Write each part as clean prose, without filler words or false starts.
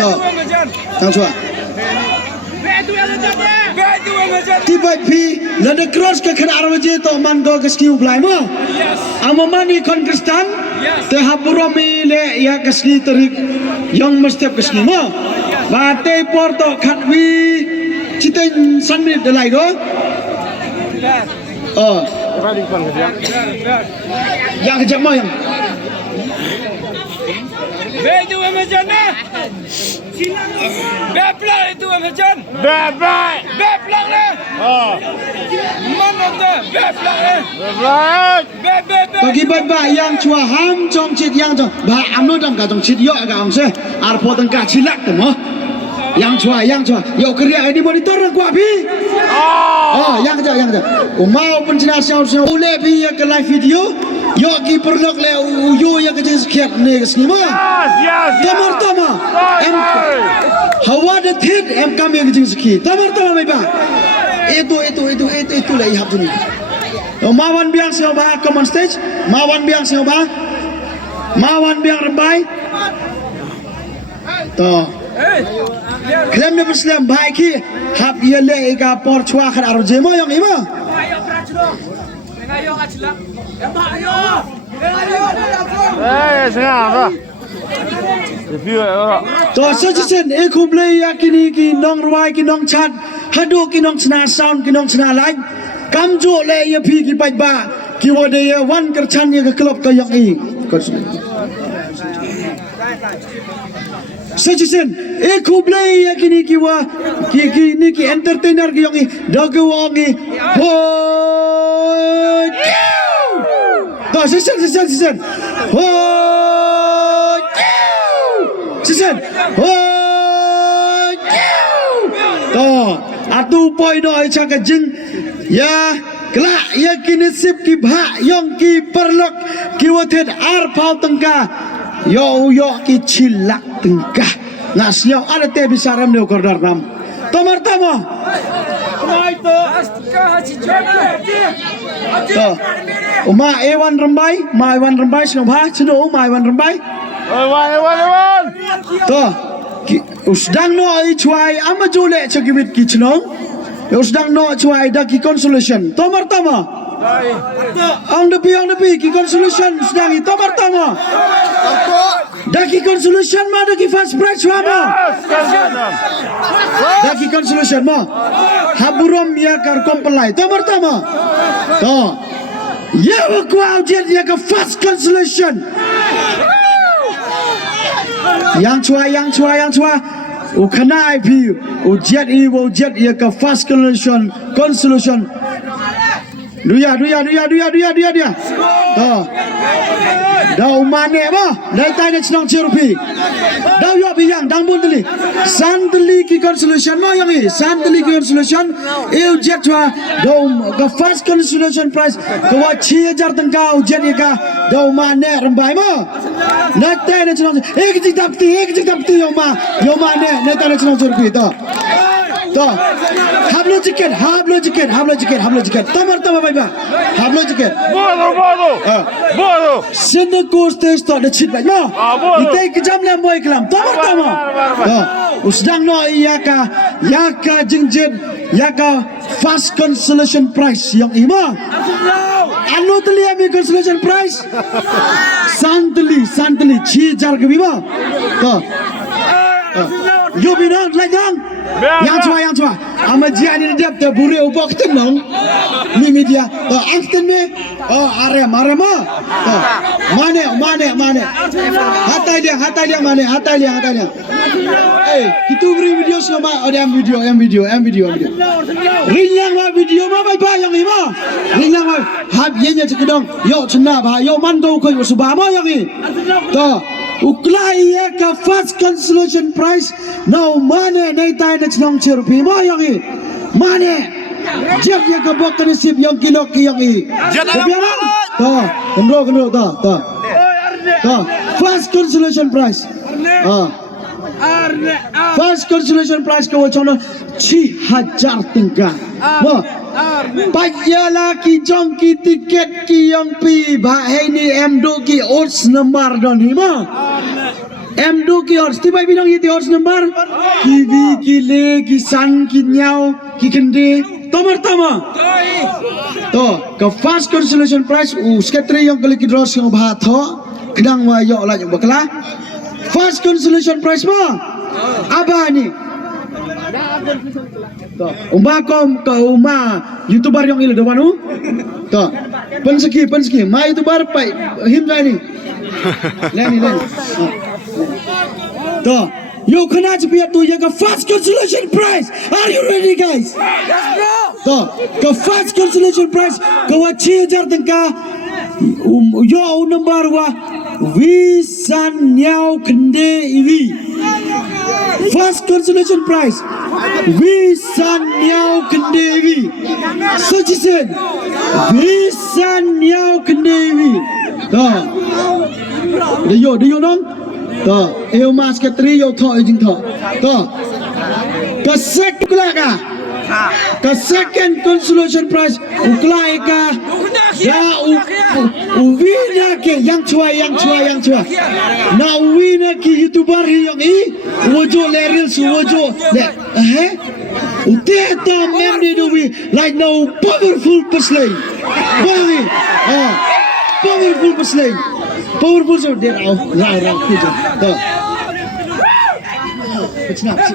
to tang chua tiba pi lada cross ke kena arwaje to man go ke skiu blai mo amamani kon kristan te haburomi le ya ke ski terik yang mesti ke ski mo ba te porto khatwi chiten sanmi de lai do yang kejak mo yang Bedu amajan na. Beplang itu amajan. Beplang na. Mana tu? Beplang na. Bagi ba yang chua ham trong chit yang trong ba amno dam ka trong chit yo ka ong se ar po tang ka chilak tu mo yang chua yo kriya di monitor na kwa bi yang kejak mau pun cina siau ule bi ya ke live video yo ki perlok le yo ya ke jenis kiat ne ke sini mo tamar em hawa de thit em kam ya ke jenis ki tamar mai ba itu le ihap tu Mawan biang siapa come on stage? Mawan biang siapa? Mawan biang rembai. Toh. Klaim ni Muslim baik ki hab ye le ika por chua khan arje mo yang ima. Toh sejisen ekuble yakini ki nong ruai ki nong chat hadu ki nong sena sound ki nong sena live. Kamjo le ya pi ki pai ba ki wode ya wan kerchan ya ke klub ka yang i sejisen ekuble ya kini ki wa ki ni ki entertainer ki yang i dagu wangi ho to sejisen ho sejisen ho to atu poi do ai cha ka jing ya kelak ya kini sip ki bha yang ki perlok ki watet ar pau tengka yo ki chilak tengka ngasyo ada te bisaram ne kordar nam tomar tamo to uma ewan rambai sino bha sino uma ewan rambai to usdang no ai chuai amajule chagibit ki chnong usdang no chuai da ki consolation tomar tama ang depi ki consolation sedang i tomar tama da ki consolation ma da ki first prize ma da ki consolation ma haburom ya kar kompelai tomar tama to ya ko audience ya ka first consolation yang chua ukanai pi ujet ya ka fast consolation duya da umane ba dai tai ne chnong cherupi da yo bi yang dang bun dali sandli ki consolation ma yang i sandli ki consolation ujet chua da fast consolation price ko wa 6000 tangka ujet ya ka da umane rambai ma na tai ne chnong ek jik dapti yo ma ne tai ne chnong cherupi to hablo jiket tamar bai ba hablo jiket bodo sende course test to the chit bai ma ite exam le moi kelam tamar usdang no yaka jingjet yaka fast consolation prize yang ima anu teli ami consolation prize santli 6000 ke biba to yo binang lajang yang cua amajian ini dia terburi ubah tenong ni media to angten me are marama to mane hatai dia mane kita beri video sama ada yang video rinyang ma video ma bai yang ima rinyang ma hab yenya cekedong yo cena ba yo mando ko subama yang i to uklai ka fast consolation prize now mane nei tai na chnong cherupi ma yang i mane jak ya ka bok ni sip yang kilo ki yang i to kendro to fast consolation prize fast consolation prize ko chono 6000 tengka mo payala ki jong ki tiket ki yang pi ba ni em do ki ots nambar don ni ma M2 ki ors tiba binong yiti ors number kiwi kile kisan kinyau kikende tomar tama to ka fast consolation prize sketri yang kali kidros yang bahat ho kedang wa yo la yang bakla fast consolation prize ma aba ni to umbakom ka uma youtuber yang ile dewanu to penseki ma youtuber pai him jani leni to yo kena cepet tu yang fast consolation prize. Are you ready guys? Yes bro. To ke fast consolation prize ke wa 6000 tengka yo number wa wisan nyau kende iwi fast consolation prize wisan nyau kende iwi suggestion wisan nyau kende iwi to Dia dong. Tuh, eu mas ke tri yo tho jing tho. Tuh. Ke sekula ka. Ke second consolation prize ukla ka. Ya wina ke yang chua. Na wina ki youtuber yang wojo leril su wojo. Ute ta mem de do we like no powerful peslay. Powerful peslay. Powerful so dia rau puja. Tuh.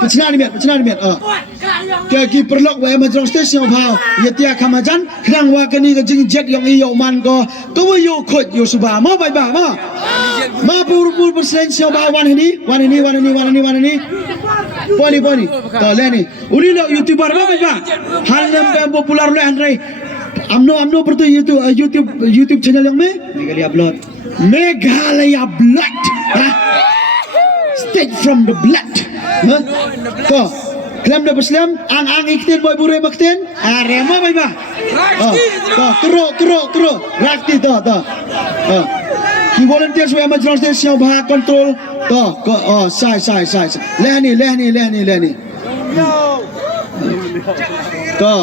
Pecina ni met. Ki perlok wa majong station phao. Ya tia khamajan khang wa kani ka jing jet yong yo man ko. Ko yo khot yo suba ma bai ba ma. Ma powerful peslay so ba wan ni. Poni. To leni. Uri lo youtuber ma bai ba. Hal nam popular lo andrai. Amno pertu YouTube channel yang me Meghalaya blood straight from the blood to klaim da muslim ang iktin boy bure maktin rema bai ba to kro rakti to ki volunteers we major station bha control to sai lehni to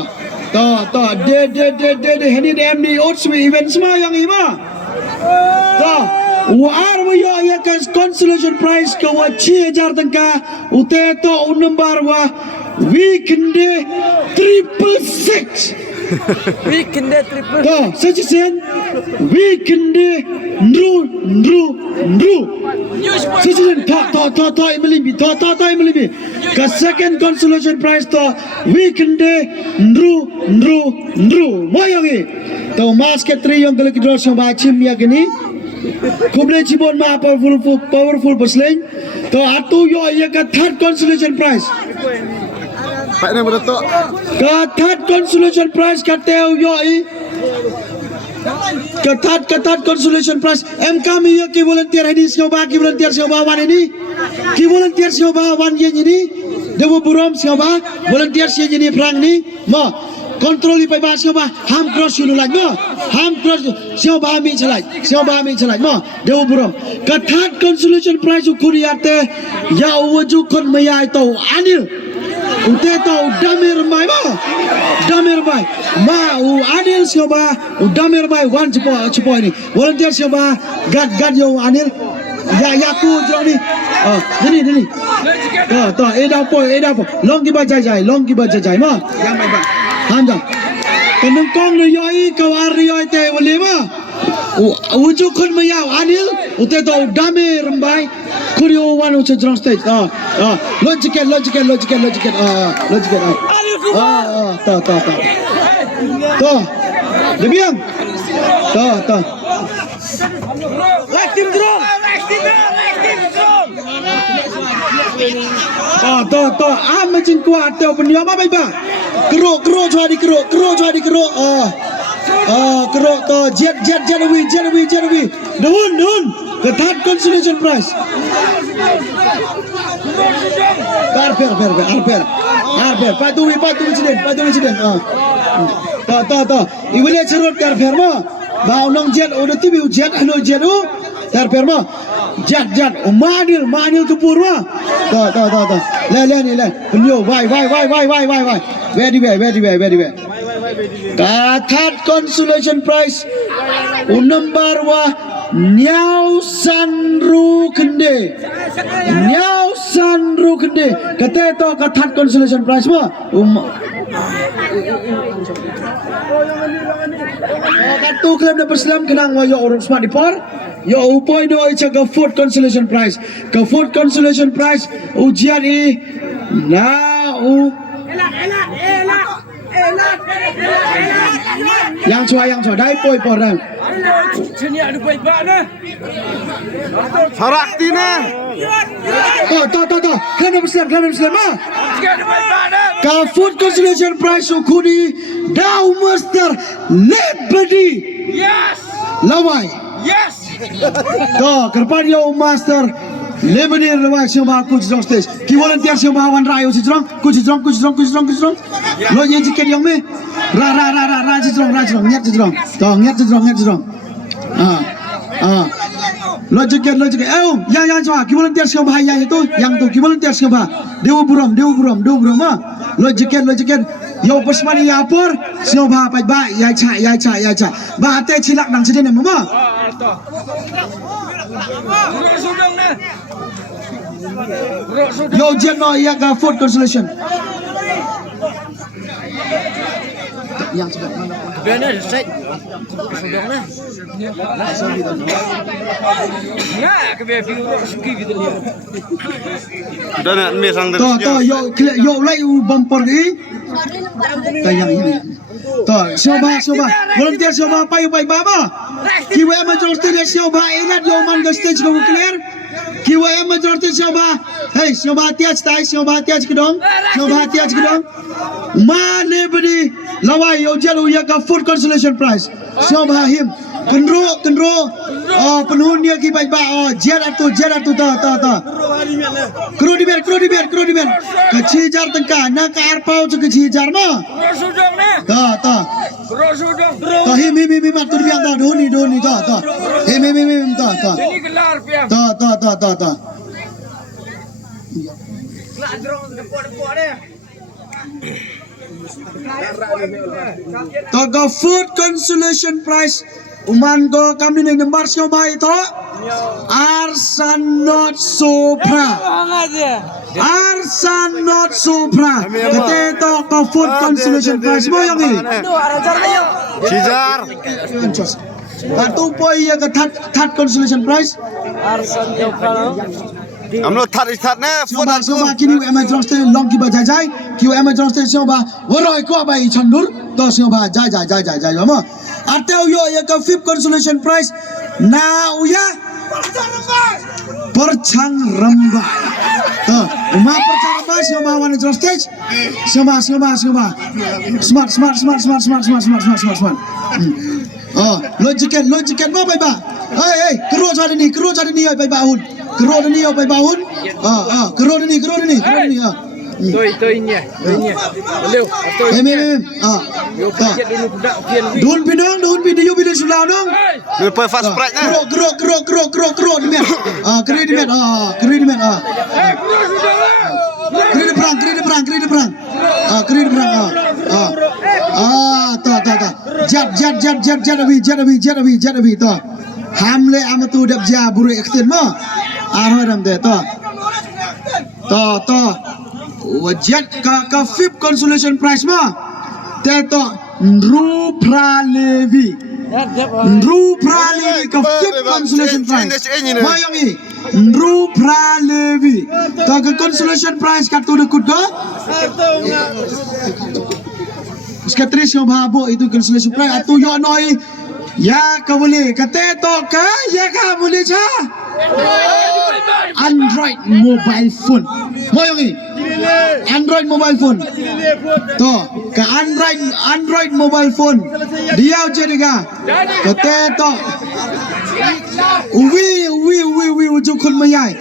de heni dem ni oats we event semua yang ima to war mo yo ya kan consolation prize ka wa 6000 tangka ute to number wa weekend 666 to suggestion weekend ndru suggestion to imelibi ka second consolation prize to weekend ndru moyangi to mas ke tri yang kali kidros yang bachim ya gini kuble cibon ma powerful pesling to atu yo ya ka third consolation prize Pak ni betul. ka third consolation prize ka teo yo ka third consolation prize em kami ya ki volunteer ini sioba ki volunteer sioba wan ini ki volunteer sioba wan ye ini dewo burom sioba volunteer sia ini prang ni ma control pai ba sioba ham cross yulu laj ma ham cross sioba mi chalaj ma dewo burom ka third consolation prize ukuri ate ya waju kon mayai to anil ute to damir mai ma anil sioba damir mai wan chipo ni volunteer sioba gad yo anil ya ku joni ini to eda po long ki ba jai ma yang mai ba ham jang kanung kong le yoi kawar yoi te wale ma uju kon ma yaw anil ute to damir mai kurio wan uju drone stage logical to debiang to like team drone to amajin kuat teo pendiam apa ba kro chwa di kro kro to jet wi nun the third consolation prize arper patu incident to iwile cerot arper ma ba nong jet odo tibi jet ano jet arper ma jet manil kepur ma to le penyo vai very well ka third consolation prize number wa Nyau Sanru Kende. Nyau Sanru Kende. Kata to kathat consolation prize mo. Katu klaim na Islam kenang wa yo orang smart dipor. Yo upoi do icha ka food consolation prize. Ka food consolation prize ujian i na u yang chua dai poi por dang. Sini ada baik-baik nah. Harak tina. To klaim na Islam ah. Sini ada baik-baik nah. Ka food consolation prize ukudi dau master Liberty Yes. lawai. Yes. To kerpan yo master Liberty lawai siapa coach drong stage. Ki volunteer siapa wan rayo si drong, coach drong. Lo ye jiket yang me. Ra si drong, nyat si drong. To nyat si drong. Lo jiket. Yang siapa? Ki volunteer siapa yang itu? Yang tu ki volunteer siapa? Dewa buram ah. Lo jiket. Yo pasmani ya por siapa ba ya cha. Ba ate cilak nang sini mama. Rok sudang nah. Rok sudang. Yo jenno ya ka food consolation. Yang sudah mana? Benar, set. Sudang nah. Nah, kebiasa rok suki gitu dia. Sudah nak mi sang To yo lai bumper ni. Tayang ini. To siapa? Volunteer siapa pai baba. Kiwa majority dia siapa enak yo man ga stage ko clear. Kiwa majority siapa? Hey, siapa tiaj kedong. Mane beri lawai yo jalu ya ka food consolation prize. Siapa him? Kendro. Penhun dia ki bai ba. Jeratu ta. Kru di ber. Kecijar tengka na ka arpau tu kecijar ma. Rok sudang nah. Ta. Rok sudang. Ta him matur biang ta doni ta. Him ta. Ini gelar piam. Ta. Gelar drong depot deh. Ta ka food consolation prize uman go kami ni nembar siapa itu? Arsan not Sopra. Kata itu ka food consolation prize mo yang ni. Cijar. Katu poi ya ka third consolation prize. Amlo that na. Siapa kini UMA Drongste long ki ba jai. Ki UMA Drongste siapa waroi ko ba i chandur. To siapa jai mo. Atau yo ya ka fifth consolation prize na uya percang rembai. To uma percang rembai siapa wan drong stage. Siapa. Smart. Lo jiket mo bai ba. Hey, kero jadi ni bai ba hun. Kero ni. Tôi nhỉ. Lêu. Dun pinang yo bilang sulau dong. Lupa fast sprite na. Kero di men. Kero di men. Rok sudang nah. Keri di perang. Ta. Jat abi ta. Hamle amatu dab ja buru ekten mo. Arhoram de ta. Wajat ka fifth consolation prize mo. Te to Nrupra Levi ka fifth consolation prize. Mayang i Nrupra Levi. Ta ka consolation prize ka tu dekut go. Sekretariat yang bahabo itu consolation prize atu yo noi. Ya ka boleh kata to ka ya ka boleh cha. Android mobile phone. Mayang i Android mobile phone. To ka Android mobile phone. Dia jadi ka. Kata to. Uwi ujukun mayai.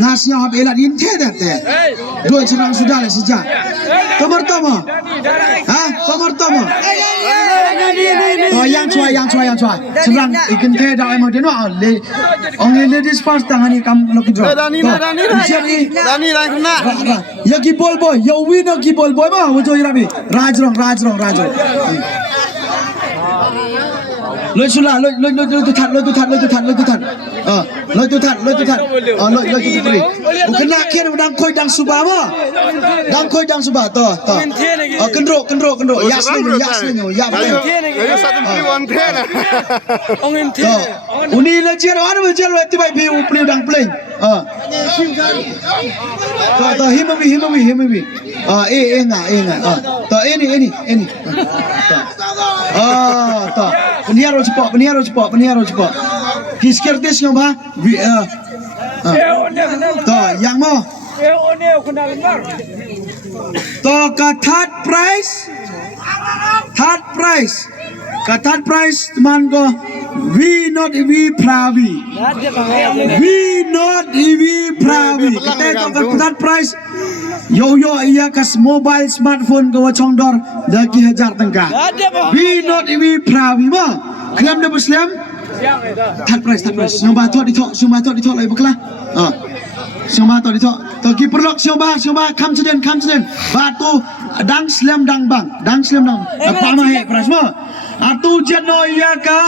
Ngasih hab elat inte dete. Dua cerang sudah lah sejak. Pertama. Yang cuai. Serang ikan teh dah emang dia nak. Orang ladies first tangan ni kamu lagi drop. Dani lain kena. Ya kibol boy, ya winner kibol boy mah. Wujud irabi. Rajrong. lôi xuống là lôi tu thật lôi tu thật lôi tu thật lôi tu thật đi cái nát kia nó đang khôi đang suba mà đang suba to cân rộ yas lên yas Jadi satu pilihan teh na. Ông to uni là chia đó nó chia rồi thì bài phiêu phiêu đang play to him mi e ngà to e ni to penhiaro cepat Hiskertis nga ba to yang mo to ka third price teman ko we not pravi kita to ka third price yo iya kas mobile smartphone ko chongdor daki 1000 tengka we not pravi ma kelam na muslim third price yang ba thot di thot lai bakla yang ba thot di thot to ki perlok yang ba kam seden ba tu dang slam dang pa ma he price ma atu jeno iya ka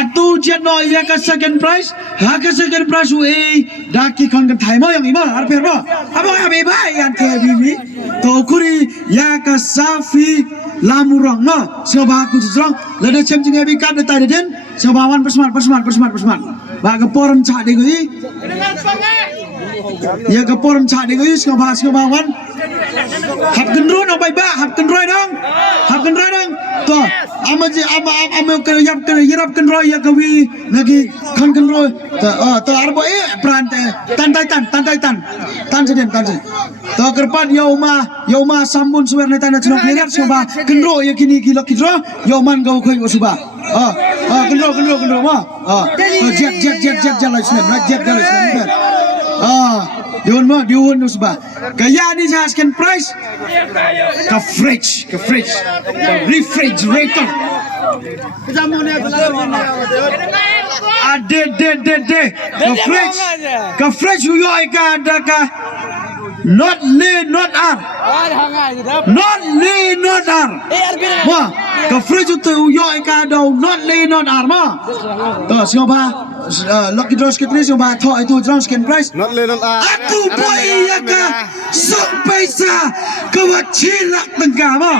atu jeno iya ka second price we daki kon kan thai mo yang ima ar per no abo abi ba yan te bi to kuri ya ka safi lamurang no siapa aku jujurang lada cem cing abi kad tadi den siapa wan persmat ba ka porum cha de gui ya ka porum cha de gui siapa wan hap gendro no bai ba hap gendroi dong to ama ke yap gendroi ya ka wi lagi kan gendroi to arbo pran tan seden to kerpan yauma sambun suwer ne tan chno clear siapa gendro ya kini kilo kidro yauman kau khoi osuba gendro ma jet jalai snem diun usba kaya ni hasken price ka fridge refrigerator ade ka fridge yo ka ada ka not ar ma ka fridge tu yo ka do not ar ma to siapa lucky draw skitri siapa tho itu draw skin price Not lenon a. aku boy ya ka sok paisa ka wachilak tengka ma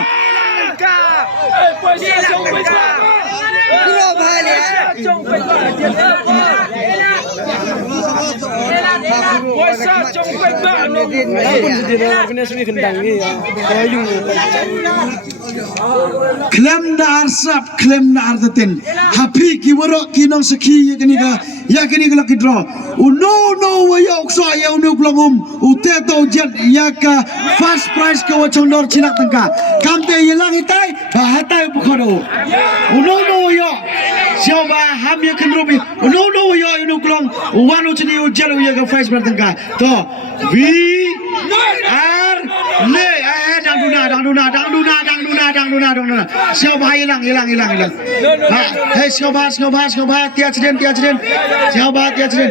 Klem dar sap klem dar datin happy ki waro ki nong saki ya kini ka lucky draw no ya ukso ya unu plongum uteto jet ya ka first prize ka wachong dor chinak tengka kamte yelang hitai hatai bukhodo no ya siapa ham ya kendrobi no ya unu klong wanu chini ujel ya ka first prize tengka to we are le dangduna siapa hilang hey siapa tiaciden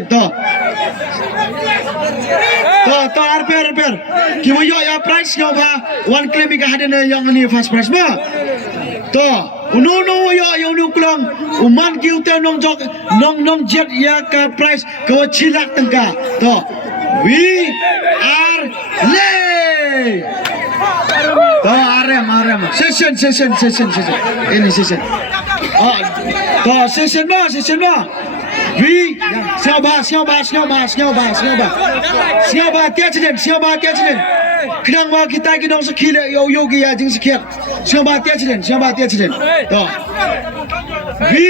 to arper kiwo yo ya price siapa one claim ka haden yang ni first price ma to no ya unu klong uman ki ute nong jet ya ka price ka chilak tengka to we are le to arem session ini session to session ma we siapa tiaciden kenang wa kita kinong sekile yogi ya jing sekian siapa tiaciden to we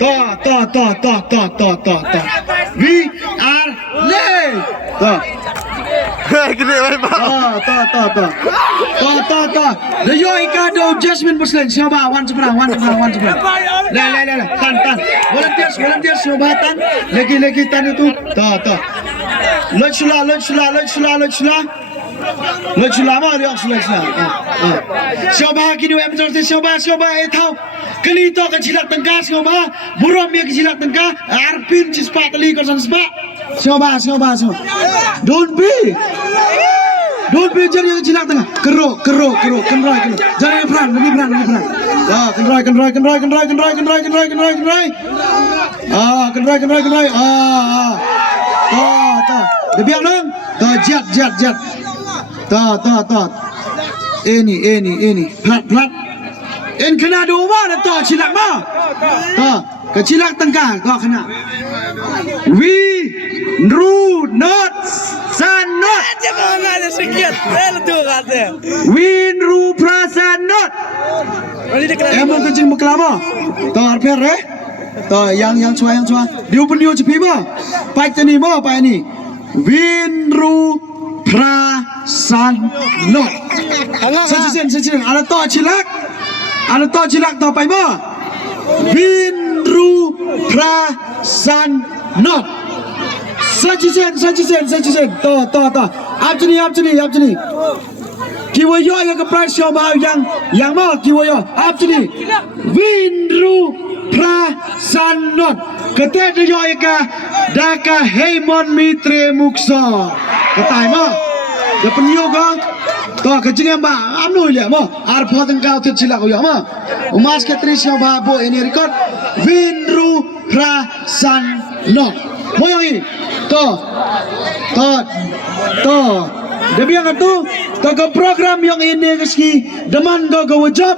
to we are le to Gede baik pak. To. The yo ikado Jasmine Muslim siapa wan seberang. Le. Tan. Volunteer siapa tan. Lagi tan itu. To. Lojula ma dia sula. Siapa kini emergency siapa etau. Kali to ka jilak tengka siapa. Burom ya jilak tengka. Arpin cispa kali kosan spa. Siapa. Don't be. Don't be jadi yang cilak tengah. Keruk. Kenrai. Jangan perang. Ah, kenrai. Kenrai. Dia biar dong. Jat. Ini. Plat. En kena dua mana tu cilak mah? Kecilak tengkang tu kena. We not san not. Jangan ada sikit. Itu kata. Winru prasanot. Emang kencing berkelama. Tahu arper Tahu yang cua. Dia pun dia cepi ba. Pai ni ba pai ni. Winru prasanot. Sejisen. Ada tahu cilak tahu pai ba. Winru prasanot. Sejisen. Tahu. Abjini. Kiwayo yang keprasio mau yang mau kiwayo abjini. Winru prasanot. Ketika yo eka daka Heimon Mitre Muksa. Ketai mau. Ya penyoga. Toh kecingnya mbak amnu ya mau. Arpa tengkau tercilak ya mau. Umas ketrisio babo ini record. Winru prasanot. Mau yang ini. Toh. Dia bilang tu, ke program yang ini keski, deman go job.